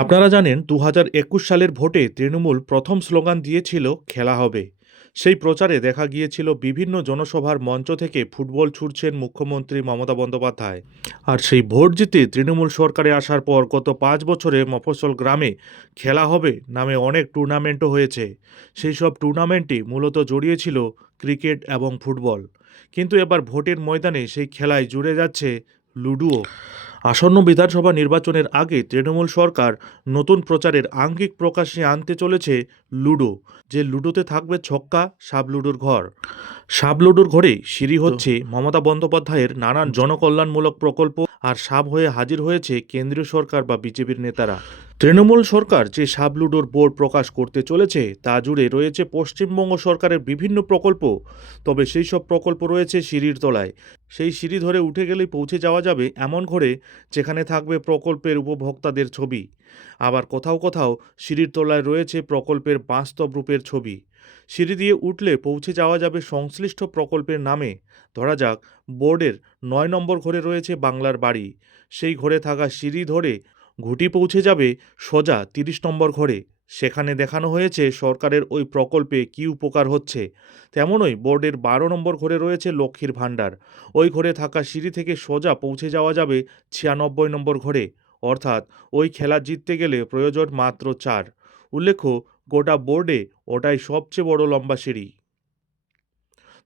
আপনারা জানেন ২০২১ সালের ভোটে তৃণমূল প্রথম স্লোগান দিয়েছিল খেলা হবে। সেই প্রচারে দেখা গিয়েছিল বিভিন্ন জনসভার মঞ্চ থেকে ফুটবল ছুড়ছেন মুখ্যমন্ত্রী মমতা বন্দ্যোপাধ্যায়। আর সেই ভোট জিতে তৃণমূল সরকারে আসার পর গত ৫ বছরে মফস্বল গ্রামে খেলা হবে নামে অনেক টুর্নামেন্টও হয়েছে। সেই সব টুর্নামেন্টই মূলত জড়িয়েছিল ক্রিকেট এবং ফুটবল। কিন্তু এবার ভোটের ময়দানে সেই খেলায় জুড়ে যাচ্ছে লুডোও। আসন্ন বিধানসভা নির্বাচনের আগে তৃণমূল সরকার নতুন প্রচারের আঙ্গিক প্রকাশ্যে আনতে চলেছে লুডো। যে লুডোতে থাকবে ছক্কা, সাব লুডোর ঘর। সাব লুডোর ঘরে সিঁড়ি হচ্ছে মমতা বন্দ্যোপাধ্যায়ের নানান জনকল্যাণমূলক প্রকল্প, আর সাব হয়ে হাজির হয়েছে কেন্দ্রীয় সরকার বা বিজেপির নেতারা। তৃণমূল সরকার যে সাব লুডোর বোর্ড প্রকাশ করতে চলেছে তা জুড়ে রয়েছে পশ্চিমবঙ্গ সরকারের বিভিন্ন প্রকল্প। তবে সেই সব প্রকল্প রয়েছে সিঁড়ির তলায়। সেই সিঁড়ি ধরে উঠে গেলেই পৌঁছে যাওয়া যাবে এমন ঘরে যেখানে থাকবে প্রকল্পের উপভোক্তাদের ছবি। আবার কোথাও কোথাও সিঁড়ির তলায় রয়েছে প্রকল্পের বাস্তব রূপের ছবি। সিঁড়ি দিয়ে উঠলে পৌঁছে যাওয়া যাবে সংশ্লিষ্ট প্রকল্পের নামে। ধরা যাক বোর্ডের ৯ নম্বর ঘরে রয়েছে বাংলার বাড়ি। সেই ঘরে থাকা সিঁড়ি ধরে ঘুঁটি পৌঁছে যাবে সোজা ৩০ নম্বর ঘরে। সেখানে দেখানো হয়েছে সরকারের ওই প্রকল্পে কী উপকার হচ্ছে। তেমনই বোর্ডের ১২ নম্বর ঘরে রয়েছে লক্ষ্মীর ভাণ্ডার। ওই ঘরে থাকা সিঁড়ি থেকে সোজা পৌঁছে যাওয়া যাবে ৯৬ নম্বর ঘরে। অর্থাৎ ওই খেলা জিততে গেলে প্রয়োজন মাত্র ৪। উল্লেখ্য, গোটা বোর্ডে ওটাই সবচেয়ে বড় লম্বা সিঁড়ি।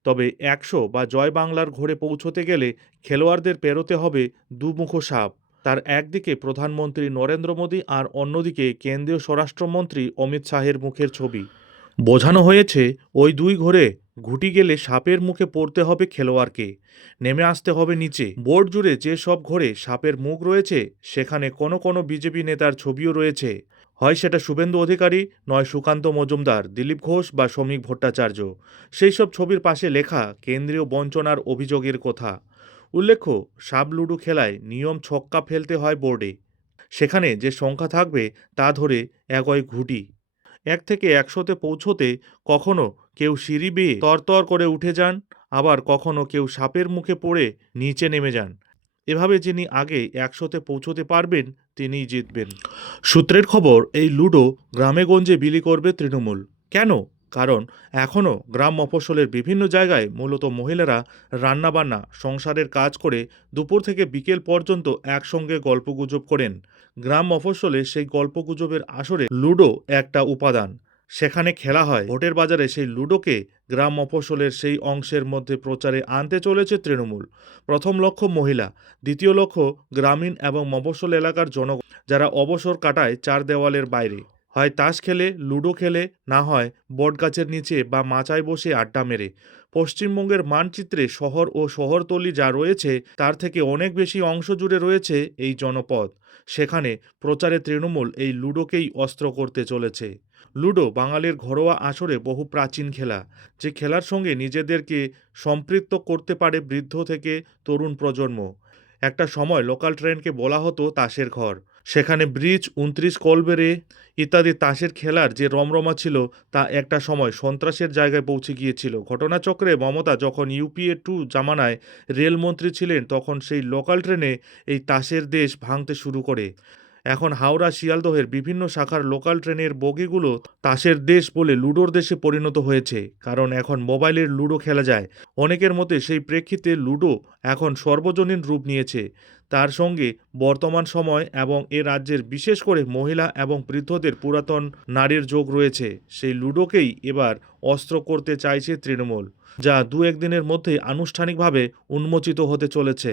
তবে ১০০ বা জয় বাংলার ঘরে পৌঁছতে গেলে খেলোয়াড়দের পেরোতে হবে দুমুখো সাপ। তার একদিকে প্রধানমন্ত্রী নরেন্দ্র মোদী আর অন্যদিকে কেন্দ্রীয় স্বরাষ্ট্রমন্ত্রী অমিত শাহের মুখের ছবি। বোঝানো হয়েছে ওই দুই ঘরে ঘুঁটি গেলে সাপের মুখে পড়তে হবে খেলোয়াড়কে, নেমে আসতে হবে নিচে। বোর্ড জুড়ে যে সব ঘরে সাপের মুখ রয়েছে সেখানে কোনো কোনো বিজেপি নেতার ছবিও রয়েছে। হয় সেটা শুভেন্দু অধিকারী, নয় সুকান্ত মজুমদার, দিলীপ ঘোষ বা শ্রমিক ভট্টাচার্য। সেই সব ছবির পাশে লেখা কেন্দ্রীয় বঞ্চনার অভিযোগের কথা। উল্লেখ্য, সাব লুডো খেলায় নিয়ম ছক্কা ফেলতে হয় বোর্ডে। সেখানে যে সংখ্যা থাকবে তা ধরে এগোয় ঘুঁটি। ১ থেকে ১০০-তে পৌঁছতে কখনো কেউ সিঁড়ি বেয়ে তরতর করে উঠে যান, আবার কখনো কেউ সাপের মুখে পড়ে নিচে নেমে যান। এভাবে যিনি আগে ১০০-তে পৌঁছতে পারবেন তিনিই জিতবেন। সূত্রের খবর, এই লুডো গ্রামে-গঞ্জে বিলি করবে তৃণমূল। কেন? কারণ এখনও গ্রাম মফস্বলের বিভিন্ন জায়গায় মূলত মহিলারা রান্নাবান্না, সংসারের কাজ করে দুপুর থেকে বিকেল পর্যন্ত একসঙ্গে গল্পগুজব করেন। গ্রাম মফস্বলে সেই গল্পগুজবের আসরে লুডো একটা উপাদান। সেখানে খেলা হয়। ভোটের বাজারে সেই লুডোকে গ্রাম মফস্বলের সেই অংশের মধ্যে প্রচারে আনতে চলেছে তৃণমূল। প্রথম লক্ষ্য মহিলা, দ্বিতীয় লক্ষ্য গ্রামীণ এবং মফস্বল এলাকার জনগণ, যারা অবসর কাটায় চার দেওয়ালের বাইরে। হয় তাস খেলে, লুডো খেলে, না হয় বটগাছের নিচে বা মাচায় বসে আড্ডা মেরে। পশ্চিমবঙ্গের মানচিত্রে শহর ও শহরতলি যা রয়েছে তার থেকে অনেক বেশি অংশ জুড়ে রয়েছে এই জনপদ। সেখানে প্রচারে তৃণমূল এই লুডোকেই অস্ত্র করতে চলেছে। লুডো বাঙালির ঘরোয়া আসরে বহু প্রাচীন খেলা, যে খেলার সঙ্গে নিজেদেরকে সম্পৃক্ত করতে পারে বৃদ্ধ থেকে তরুণ প্রজন্ম। একটা সময় লোকাল ট্রেনকে বলা হতো তাসের ঘর। সেখানে ব্রিজ, ২৯ কলবেরে ইত্যাদি তাসের খেলার যে রমরমা ছিল তা একটা সময় সন্ত্রাসের জায়গায় পৌঁছে গিয়েছিল। ঘটনাচক্রে মমতা যখন ইউপিএ 2 জামানায় রেলমন্ত্রী ছিলেন তখন সেই লোকাল ট্রেনে এই তাসের দেশ ভাঙতে শুরু করে। এখন হাওড়া শিয়ালদহের বিভিন্ন শাখার লোকাল ট্রেনের বগিগুলো তাসের দেশ বলে লুডোর দেশে পরিণত হয়েছে, কারণ এখন মোবাইলের লুডো খেলা যায়। অনেকের মতে সেই প্রেক্ষিতে লুডো এখন সর্বজনীন রূপ নিয়েছে। তার সঙ্গে বর্তমান সময় এবং এ রাজ্যের বিশেষ করে মহিলা এবং বৃদ্ধদের পুরাতন নারীর যোগ রয়েছে। সেই লুডোকেই এবার অস্ত্র করতে চাইছে তৃণমূল, যা দু একদিনের মধ্যেই আনুষ্ঠানিকভাবে উন্মোচিত হতে চলেছে।